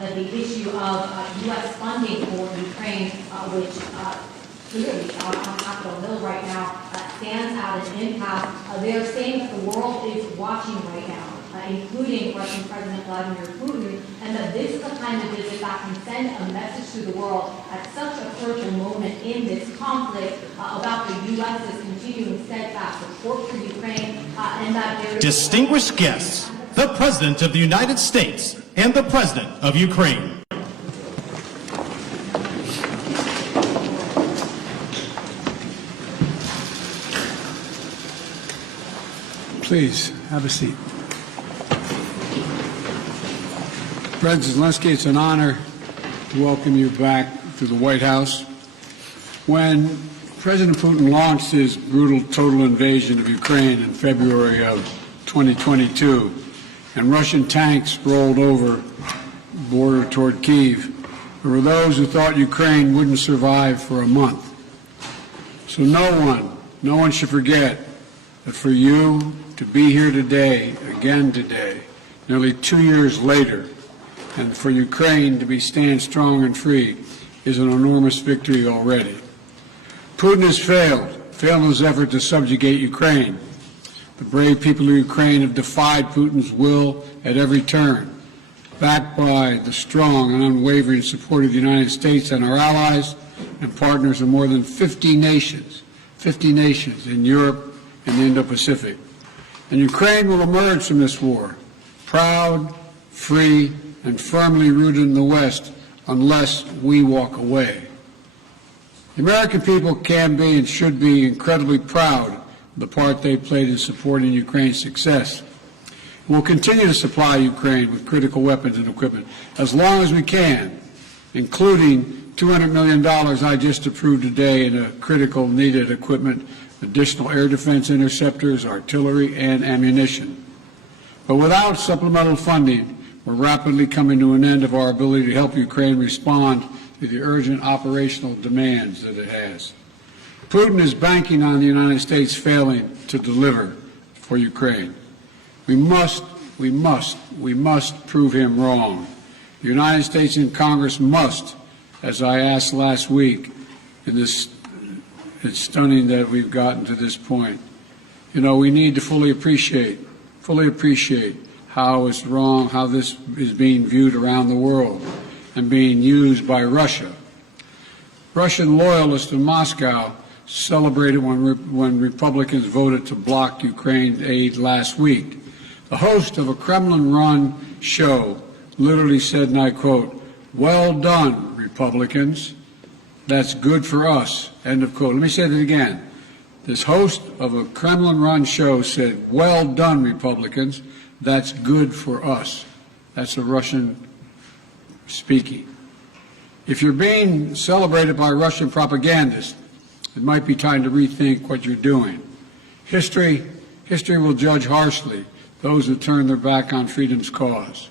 that the issue of U.S. funding for Ukraine, which clearly on Capitol Hill right now stands at an impasse. They are saying that the world is watching right now, including Russian President Vladimir Putin, and that this is the kind of visit that can send a message to the world at such a critical moment in this conflict about the U.S.'s continuing steadfast support for Ukraine, and that there is... Distinguished guests, the President of the United States and the President of Ukraine. Please, have a seat. President Zelensky, it's an honor to welcome you back to the White House. When President Putin launched his brutal total invasion of Ukraine in February of 2022, and Russian tanks rolled over the border toward Kiev, there were those who thought Ukraine wouldn't survive for a month. So no one should forget that for you to be here today, again today, nearly 2 years later, and for Ukraine to stand strong and free is an enormous victory already. Putin has failed in his effort to subjugate Ukraine. The brave people of Ukraine have defied Putin's will at every turn, backed by the strong and unwavering support of the United States and our allies and partners in more than 50 nations in Europe and the Indo-Pacific. And Ukraine will emerge from this war proud, free, and firmly rooted in the West unless we walk away. The American people can be and should be incredibly proud of the part they played in supporting Ukraine's success. We'll continue to supply Ukraine with critical weapons and equipment as long as we can, including $200 million I just approved today in a critical needed equipment, additional air defense interceptors, artillery, and ammunition. But without supplemental funding, we're rapidly coming to an end of our ability to help Ukraine respond to the urgent operational demands that it has. Putin is banking on the United States failing to deliver for Ukraine. We must prove him wrong. The United States and Congress must, as I asked last week, it's stunning that we've gotten to this point. You know, we need to fully appreciate how it's wrong, how this is being viewed around the world and being used by Russia. Russian loyalists in Moscow celebrated when Republicans voted to block Ukraine aid last week. The host of a Kremlin-run show literally said, and I quote, "Well done, Republicans. That's good for us," end of quote. Let me say that again. This host of a Kremlin-run show said, "Well done, Republicans. That's good for us." That's a Russian speaking. If you're being celebrated by Russian propagandists, it might be time to rethink what you're doing. History will judge harshly those who turn their back on freedom's cause.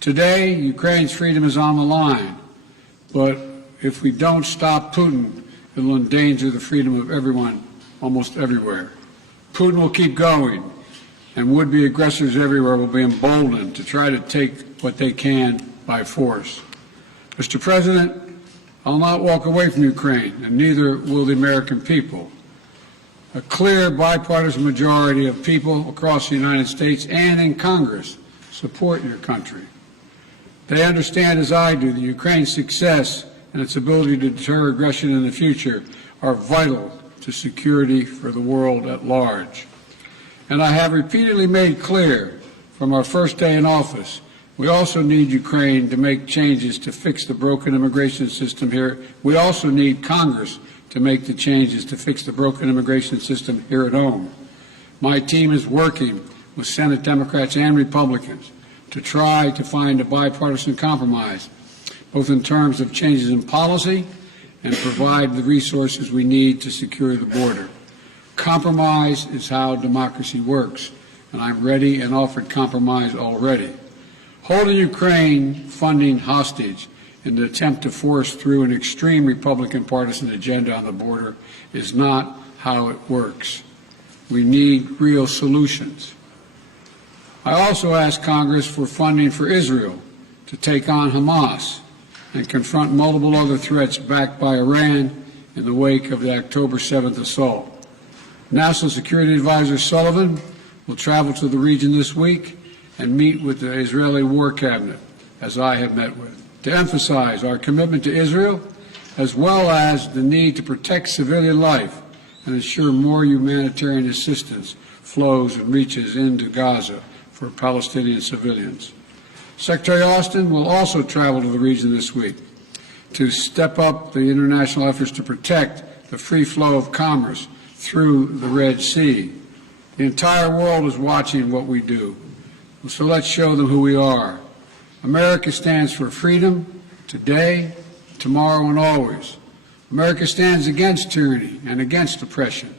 Today, Ukraine's freedom is on the line, but if we don't stop Putin, it will endanger the freedom of everyone, almost everywhere. Putin will keep going, and would-be aggressors everywhere will be emboldened to try to take what they can by force. Mr. President, I'll not walk away from Ukraine, and neither will the American people. A clear bipartisan majority of people across the United States and in Congress support your country. They understand, as I do, that Ukraine's success and its ability to deter aggression in the future are vital to security for the world at large. And I have repeatedly made clear from our first day in office, we also need Ukraine to make changes to fix the broken immigration system here. We also need Congress to make the changes to fix the broken immigration system here at home. My team is working with Senate Democrats and Republicans to try to find a bipartisan compromise, both in terms of changes in policy and provide the resources we need to secure the border. Compromise is how democracy works, and I'm ready and offered compromise already. Holding Ukraine funding hostage in the attempt to force through an extreme Republican partisan agenda on the border is not how it works. We need real solutions. I also asked Congress for funding for Israel to take on Hamas and confront multiple other threats backed by Iran in the wake of the October 7th assault. National Security Advisor Sullivan will travel to the region this week and meet with the Israeli War Cabinet, as I have met with, to emphasize our commitment to Israel, as well as the need to protect civilian life and ensure more humanitarian assistance flows and reaches into Gaza for Palestinian civilians. Secretary Austin will also travel to the region this week to step up the international efforts to protect the free flow of commerce through the Red Sea. The entire world is watching what we do, so let's show them who we are. America stands for freedom today, tomorrow, and always. America stands against tyranny and against oppression.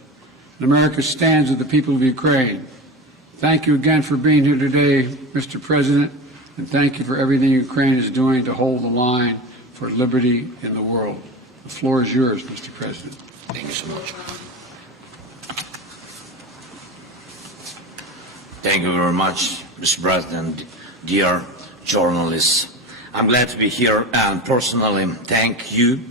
And America stands with the people of Ukraine. Thank you again for being here today, Mr. President, and thank you for everything Ukraine is doing to hold the line for liberty in the world. The floor is yours, Mr. President. Thank you so much. Thank you very much, Mr. President, dear journalists. I'm glad to be here and personally thank you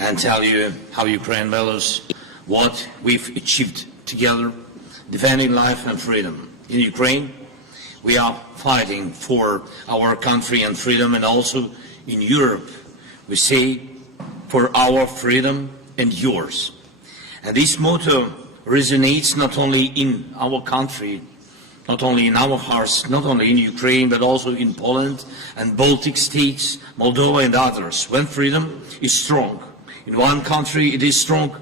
and tell you how Ukraine values what we've achieved together, defending life and freedom. In Ukraine, we are fighting for our country and freedom, and also in Europe, we say for our freedom and yours. And this motto resonates not only in our country, not only in our hearts, not only in Ukraine, but also in Poland and Baltic states, Moldova and others. When freedom is strong in one country, it is strong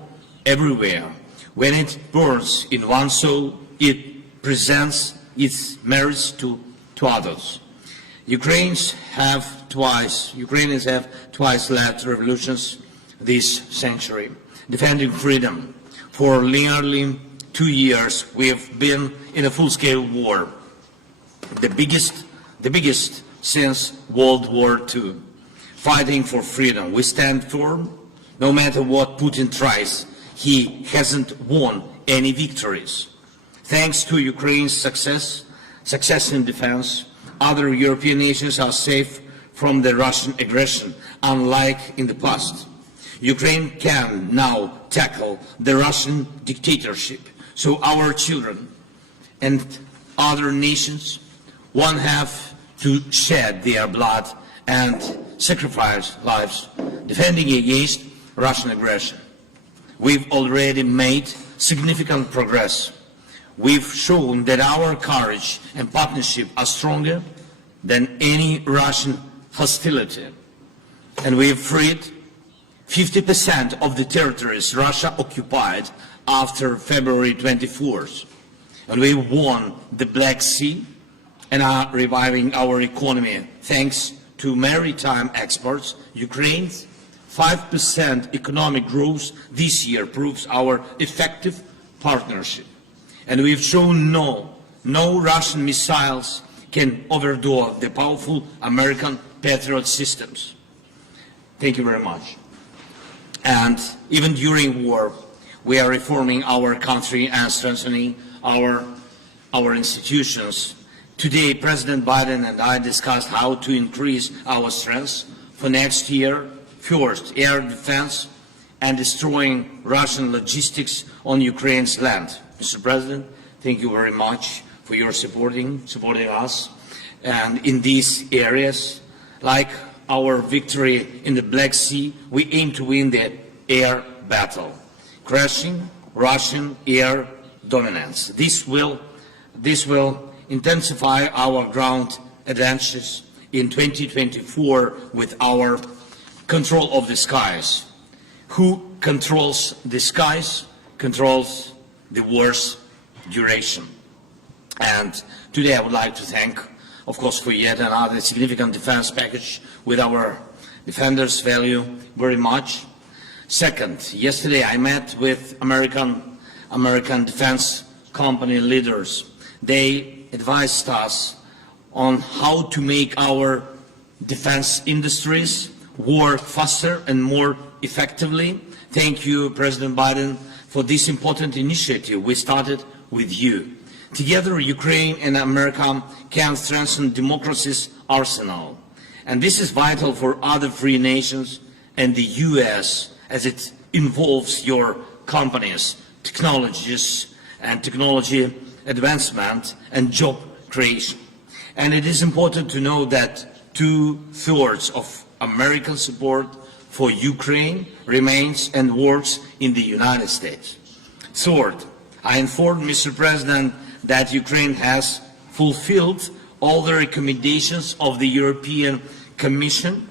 everywhere. When it burns in one soul, it presents its merits to others. Ukrainians have twice led revolutions this century, defending freedom. For nearly 2 years, we have been in a full-scale war, the biggest since World War II, fighting for freedom. We stand firm, no matter what Putin tries. He hasn't won any victories. Thanks to Ukraine's success in defense, other European nations are safe from the Russian aggression, unlike in the past. Ukraine can now tackle the Russian dictatorship, so our children and other nations won't have to shed their blood and sacrifice lives defending against Russian aggression. We've already made significant progress. We've shown that our courage and partnership are stronger than any Russian hostility. And we've freed 50% of the territories Russia occupied after February 24th. And we won the Black Sea and are reviving our economy. Thanks to maritime exports, Ukraine's 5% economic growth this year proves our effective partnership. And we've shown no Russian missiles can overthrow the powerful American Patriot systems. Thank you very much. And even during war, we are reforming our country and strengthening our institutions. Today, President Biden and I discussed how to increase our strength for next year. First, air defense and destroying Russian logistics on Ukraine's land. Mr. President, thank you very much for your supporting us. And in these areas, like our victory in the Black Sea, we aim to win the air battle, crushing Russian air dominance. This will intensify our ground advantages in 2024 with our control of the skies. Who controls the skies controls the war's duration. And today I would like to thank, of course, for yet another significant defense package with our defenders value very much. Second, yesterday I met with American defense company leaders. They advised us on how to make our defense industries work faster and more effectively. Thank you, President Biden, for this important initiative. We started with you. Together, Ukraine and America can strengthen democracy's arsenal And this is vital for other free nations and the US as it involves your companies, technologies and technology advancement and job creation. And it is important to know that 2/3 of American support for Ukraine remains and works in the United States. Third, I informed Mr. President that Ukraine has fulfilled all the recommendations of the European Commission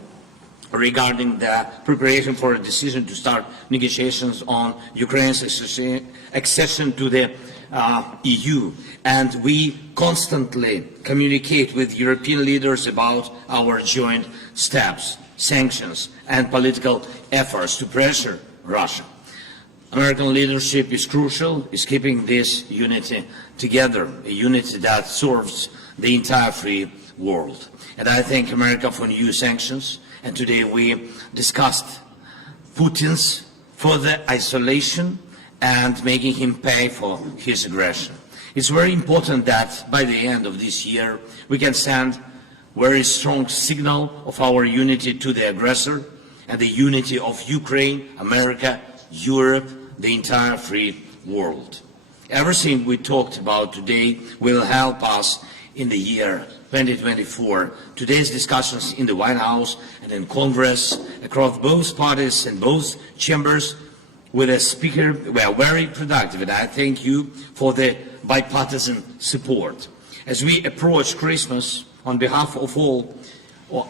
regarding the preparation for a decision to start negotiations on Ukraine's accession to the EU. And we constantly communicate with European leaders about our joint steps, sanctions, and political efforts to pressure Russia. American leadership is crucial, is keeping this unity together, a unity that serves the entire free world. And I thank America for new sanctions. And today we discussed Putin's further isolation and making him pay for his aggression. It's very important that by the end of this year we can send a very strong signal of our unity to the aggressor and the unity of Ukraine, America, Europe, the entire free world. Everything we talked about today will help us in the year 2024. Today's discussions in the White House and in Congress across both parties and both chambers with a speaker were very productive, and I thank you for the bipartisan support. As we approach Christmas, on behalf of all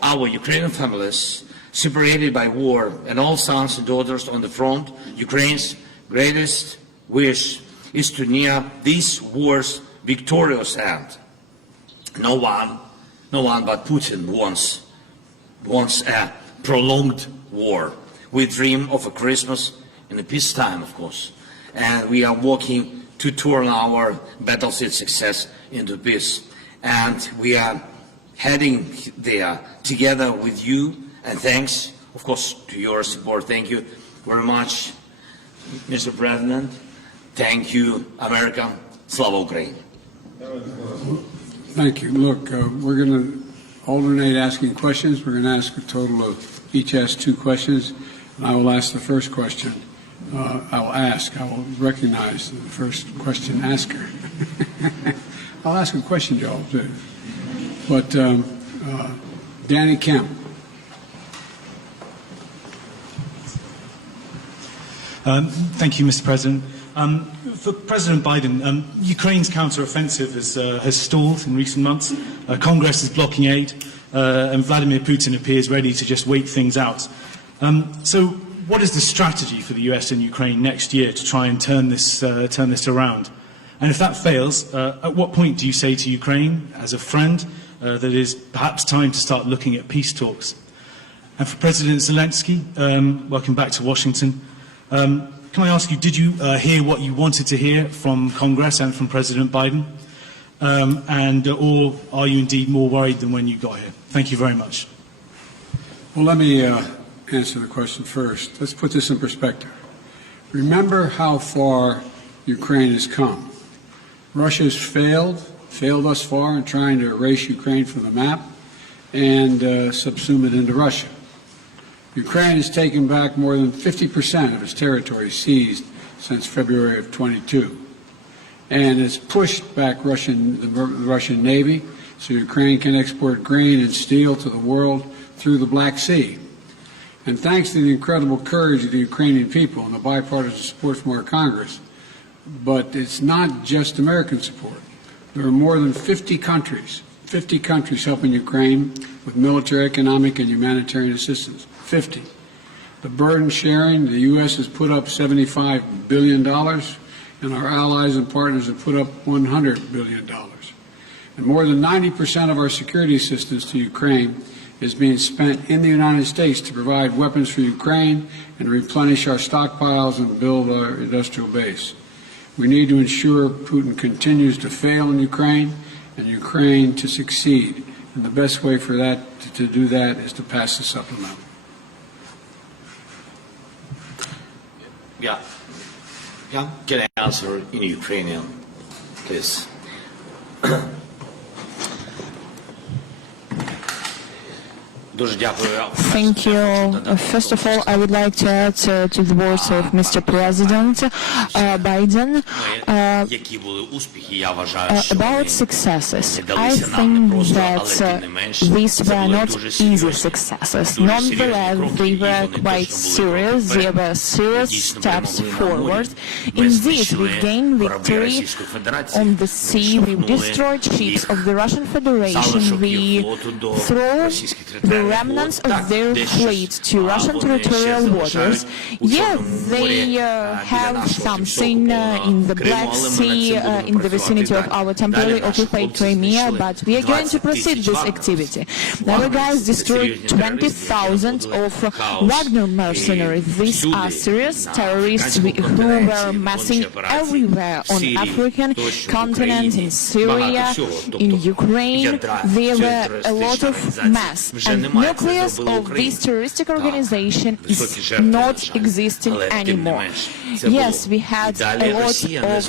our Ukrainian families separated by war and all sons and daughters on the front, Ukraine's greatest wish is to near this war's victorious end. No one but Putin wants a prolonged war. We dream of a Christmas in a peacetime, of course, and we are working to turn our battlefield success into peace. And we are heading there together with you, and thanks, of course, to your support. Thank you very much, Mr. President. Thank you, America. Slava Ukraine. Thank you. Look, we're going to alternate asking questions. We're going to ask a total of, each ask 2 questions, and I will ask the first question. I will recognize the first question asker. I'll ask a question, Joel, too. But Danny Kemp. Thank you, Mr. President. For President Biden, Ukraine's counter-offensive has stalled in recent months. Congress is blocking aid, and Vladimir Putin appears ready to just wait things out. So what is the strategy for the US and Ukraine next year to try and turn this around? And if that fails, at what point do you say to Ukraine, as a friend, that it is perhaps time to start looking at peace talks? And for President Zelensky, welcome back to Washington. Can I ask you, did you hear what you wanted to hear from Congress and from President Biden? Or are you indeed more worried than when you got here? Thank you very much. Well, let me answer the question first. Let's put this in perspective. Remember how far Ukraine has come. Russia has failed thus far in trying to erase Ukraine from the map and subsume it into Russia. Ukraine has taken back more than 50% of its territory seized since February of 22, and has pushed back the Russian Navy so Ukraine can export grain and steel to the world through the Black Sea. And thanks to the incredible courage of the Ukrainian people and the bipartisan support from our Congress, but it's not just American support. There are more than 50 countries helping Ukraine with military, economic, and humanitarian assistance. 50. The burden sharing, the U.S. has put up $75 billion, and our allies and partners have put up $100 billion. And more than 90% of our security assistance to Ukraine is being spent in the United States to provide weapons for Ukraine and replenish our stockpiles and build our industrial base. We need to ensure Putin continues to fail in Ukraine and Ukraine to succeed. And the best way for that to do that is to pass the supplemental. Yeah. Can I answer in Ukrainian, please? Дуже дякую. Thank you. First of all, I would like to add to the words of Mr. President Biden Які були успіхи, я вважаю, що about вони successes. не I далися нам не think просто, that але тим не менш, these це were були not дуже easy серйозні, successes. дуже Nonetheless, серйозні кроки, they і were вони quite точно були serious. кроки They were serious Дійсно steps перемогли на морі. forward. Ми Indeed, we знищили gained кораблі victory Російської Федерації, on the sea. We штовхнули destroyed ships їх of the Russian Federation. залишок їх We флоту до threw російських the територіальних remnants вод. of Так, their дещо fleet to Russian вони ще territorial залишають waters. у Yeah, Чорному морі, they біля have нашого something тимчасово in the Криму, Black але ми над Sea, цим будемо in the працювати vicinity of далі. our Далі temporarily наші occupied хлопці Crimea, знищили but we are going to 20 proceed тисяч this вагнерівців. activity. Our guys destroyed 20,000 of Wagner mercenaries. These are serious terrorists who were massing everywhere on African continent, in Syria, in Ukraine. There were a lot of mass. And nucleus of this terroristic organization is not existing anymore. Yes, we had a lot of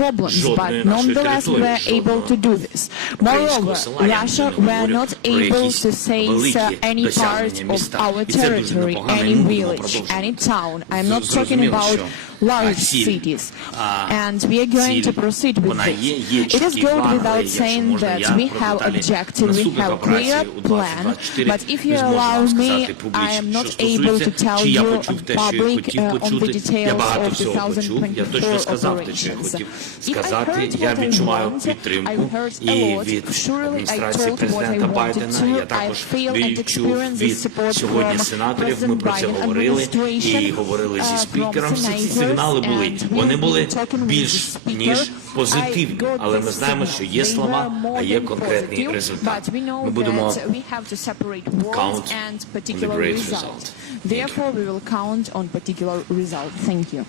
problems, but nonetheless we were able to do this. Moreover, Russia were not able to seize any part of our territory, any village, any town. I'm not talking about large cities. And we are going to proceed with this. It is good without saying that we have objective, we have clear plan, but if you allow me, I am not able to tell you public on the details of the 2024 operations. If I heard what I want, I heard a lot. Surely I told what I wanted to. I feel and experience the support from President Biden administration, from senators, сигнали були. Вони були більш ніж позитивні, але ми знаємо, що є слова, а є конкретний результат. Ми будемо count on the great result. Therefore, we will count on particular result. Thank you.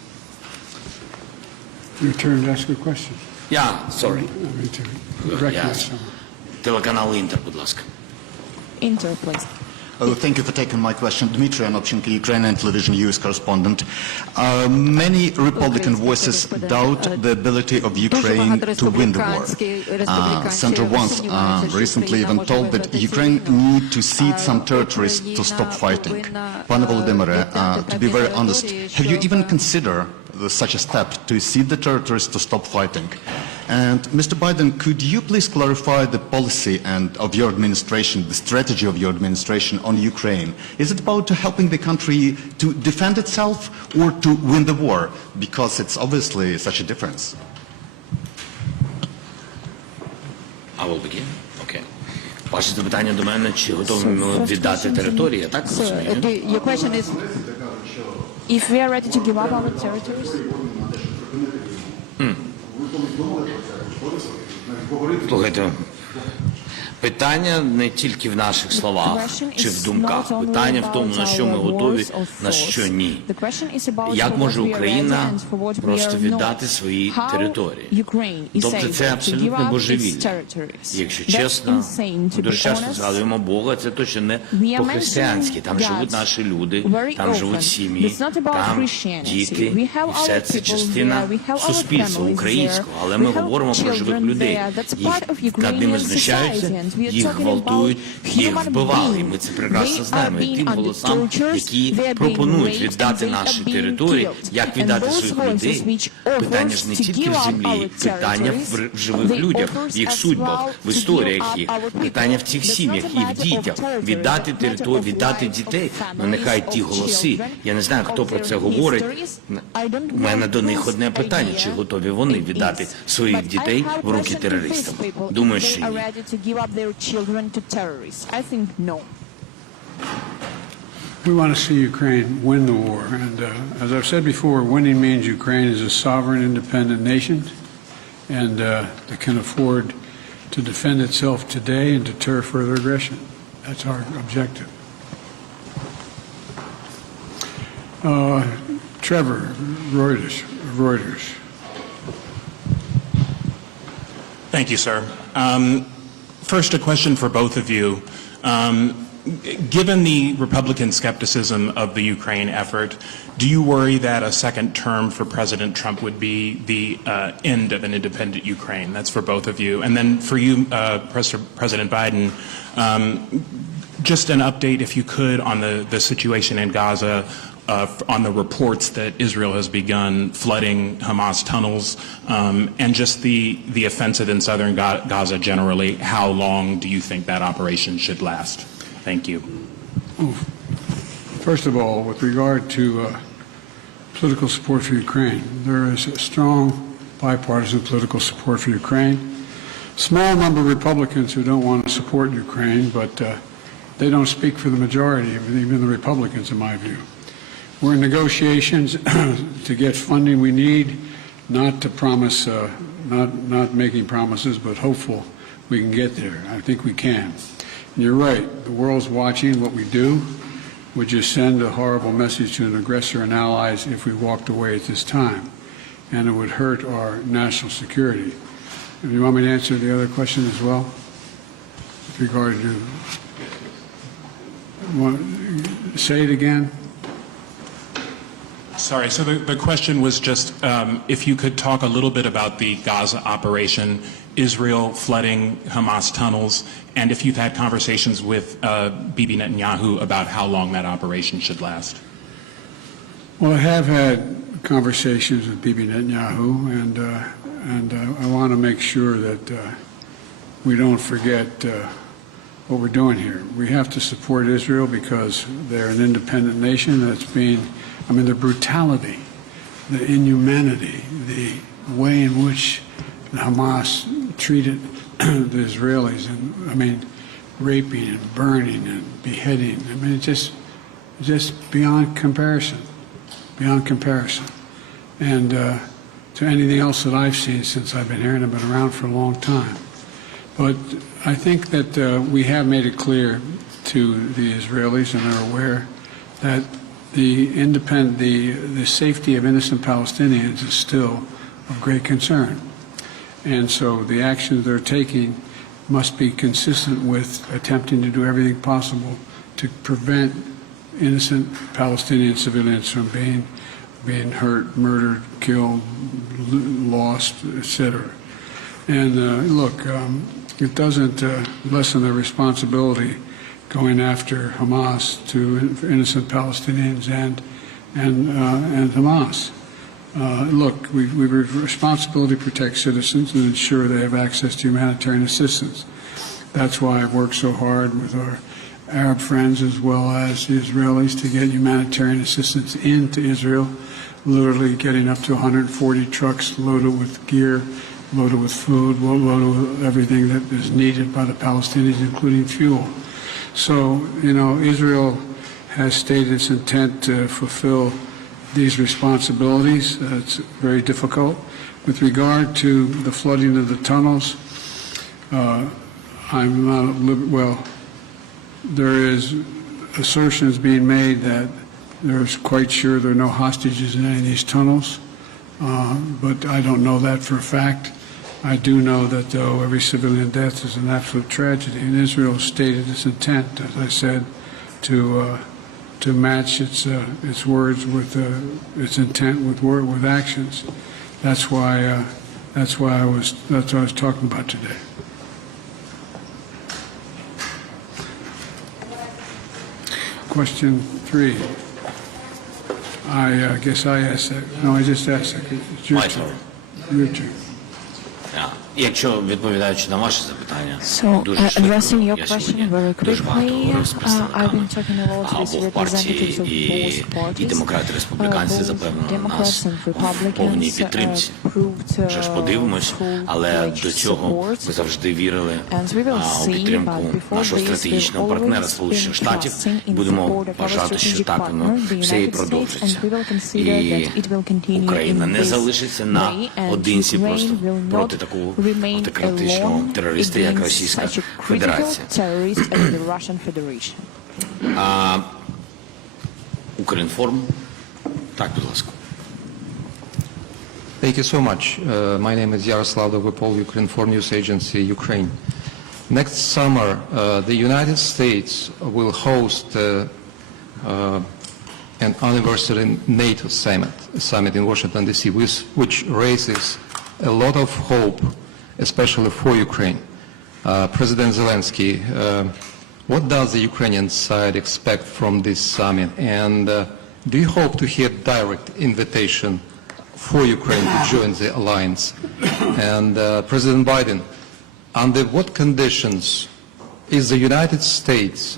Your turn to ask a question. Sorry. Recognize someone. Телеканал Інтер, будь ласка. Inter, please. Thank you for taking my question. Dmitry Anopchenko, Ukrainian television news correspondent. Many Republican voices doubt the ability of Ukraine to win the war. Senator once recently even told that Ukraine need to cede some territories to stop fighting. Pane Volodymyr, to be very honest, have you even considered such a step to cede the territories to stop fighting? And Mr. Biden, could you please clarify the policy of your administration, the strategy of your administration on Ukraine? Is it about helping the country to defend itself or to win the war? Because it's obviously such a difference. I will begin. Okay. Ваше запитання до мене, чи готові ми віддати території, я так розумію? Your question is, if we are ready to give up our territories? Слухайте, питання не тільки в наших словах чи в думках. Питання в тому, на що ми готові, на що ні. Як може Україна просто віддати свої території? Тобто це абсолютно божевілля. Якщо чесно, дуже часто згадуємо Бога, це точно не по-християнськи. Там живуть наші люди, там живуть сім'ї, там діти. І все це частина суспільства українського. Але ми говоримо про живих людей. Їх над ними знущаються, їх гвалтують, їх вбивали. І ми це прекрасно знаємо. І тим голосам, які пропонують віддати наші території, як віддати своїх людей, питання ж не тільки в землі, питання в живих людях, в їх судьбах, в історіях їх, питання в цих сім'ях і в дітях. Віддати територію, віддати дітей. Ну нехай ті голоси, я не знаю, хто про це говорить, у мене до них одне питання, чи готові вони віддати своїх дітей в руки терористам. Думаю, що ні. We want to see Ukraine win the war. And as I've said before, winning means Ukraine is a sovereign, independent nation and that can afford to defend itself today and deter further aggression. That's our objective. Trevor, Reuters. Thank you, sir. First, a question for both of you. Given the Republican skepticism of the Ukraine effort, do you worry that a second term for President Trump would be the end of an independent Ukraine? That's for both of you. And then for you, President Biden, Just an update, if you could, on the situation in Gaza, on the reports that Israel has begun flooding Hamas tunnels, and just the offensive in southern Gaza generally. How long do you think that operation should last? Thank you. First of all, with regard to political support for Ukraine, there is a strong bipartisan political support for Ukraine. Small number of Republicans who don't want to support Ukraine, but they don't speak for the majority, even the Republicans, in my view. We're in negotiations to get funding we need, not to promise, not making promises, but hopeful we can get there. I think we can. And you're right, the world's watching what we do. We just send a horrible message to an aggressor and allies if we walked away at this time, and it would hurt our national security. Do you want me to answer the other question as well? With regard to, say it again? Sorry, so the question was just if you could talk a little bit about the Gaza operation, Israel flooding Hamas tunnels, and if you've had conversations with Bibi Netanyahu about how long that operation should last. Well, I have had conversations with Bibi Netanyahu, and I want to make sure that we don't forget what we're doing here. We have to support Israel because they're an independent nation that's being, I mean, the brutality, the inhumanity, the way in which Hamas treated the Israelis, and I mean, raping and burning and beheading. I mean, it's just beyond comparison, beyond comparison. And to anything else that I've seen since I've been here, and I've been around for a long time. But I think that we have made it clear to the Israelis, and they're aware that the safety of innocent Palestinians is still of great concern. And so the actions they're taking must be consistent with attempting to do everything possible to prevent innocent Palestinian civilians from being hurt, murdered, killed, lost, etc. And look, it doesn't lessen their responsibility going after Hamas to innocent Palestinians and Hamas. Look, we have a responsibility to protect citizens and ensure they have access to humanitarian assistance. That's why I've worked so hard with our Arab friends as well as the Israelis to get humanitarian assistance into Israel, literally getting up to 140 trucks loaded with gear, loaded with food, loaded with everything that is needed by the Palestinians, including fuel. So, you know, Israel has stated its intent to fulfill these responsibilities. It's very difficult. With regard to the flooding of the tunnels, I'm not, well, there is assertions being made that they're quite sure there are no hostages in any of these tunnels, but I don't know that for a fact. I do know that, though, every civilian death is an absolute tragedy, and Israel stated its intent, as I said, to match its words with its intent with actions. That's why I was talking about today. Question 3. I guess I asked that. No, I just asked that. It's your turn. Your turn. Якщо відповідаючи на ваше запитання, So, дуже addressing your швидко, я question сьогодні very дуже багато quickly, говорив з I've been представниками talking a lot with обох representatives of партій, both і parties. демократи, і республіканці Both запевнили Democrats нас and в повній Republicans підтримці. proved Вже ж подивимось, full але pledge до цього support. ми завжди вірили And we will у see, підтримку but before нашого this, стратегічного we've партнера always Сполучених been Штатів. trusting in Будемо support of our вважати, що strategic так воно partner, the все і United States, продовжиться. and we will consider І that it will continue Україна in не this залишиться на way, and одинці Ukraine просто will проти not такого remain автократичного alone терориста, як against Російська such a critical Федерація. terrorist as the Russian Federation. Укрінформ. Так, будь ласка. Thank you so much. My name is Yaroslav Dovopol, Ukrinform News Agency, Ukraine. Next summer, the United States will host an anniversary NATO summit in Washington, D.C., which raises a lot of hope, especially for Ukraine. President Zelensky What does the Ukrainian side expect from this summit? And do you hope to hear direct invitation for Ukraine to join the alliance? And President Biden, under what conditions is the United States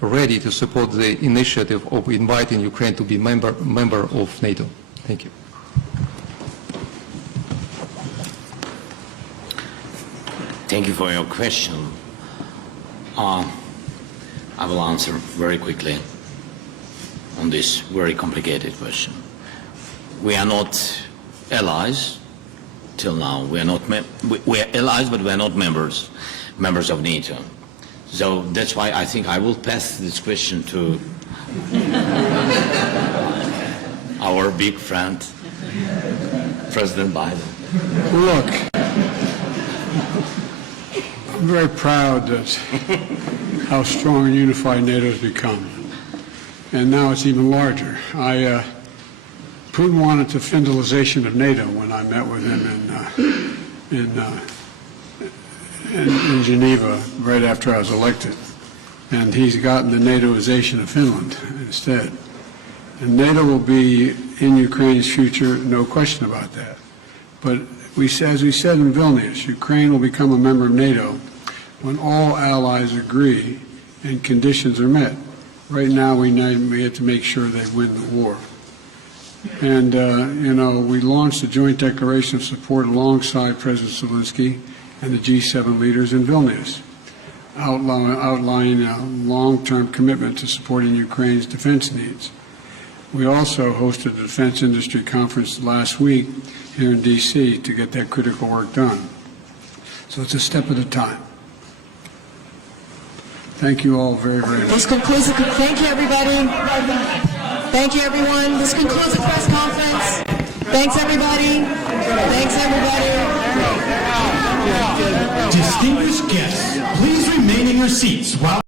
ready to support the initiative of inviting Ukraine to be member of NATO? Thank you. Thank you for your question. I will answer very quickly on this very complicated question. We are not allies till now. We are allies, but we are not members of NATO. So that's why I think I will pass this question to our big friend, President Biden. Look, I'm very proud that how strong and unified NATO has become. And now it's even larger. Putin wanted the federalization of NATO when I met with him in Geneva right after I was elected. And he's gotten the NATOization of Finland instead. And NATO will be in Ukraine's future, no question about that. But as we said in Vilnius, Ukraine will become a member of NATO when all allies agree and conditions are met. Right now, we have to make sure they win the war. And, we launched a joint declaration of support alongside President Zelensky and the G7 leaders in Vilnius, outlining a long-term commitment to supporting Ukraine's defense needs. We also hosted the Defense Industry Conference last week here in D.C. to get that critical work done. So it's a step at a time. Thank you all very, very much. This concludes the, thank you everybody. Thank you everyone. This concludes the press conference. Thanks everybody. Thanks everybody. Distinguished guests, please remain in your seats while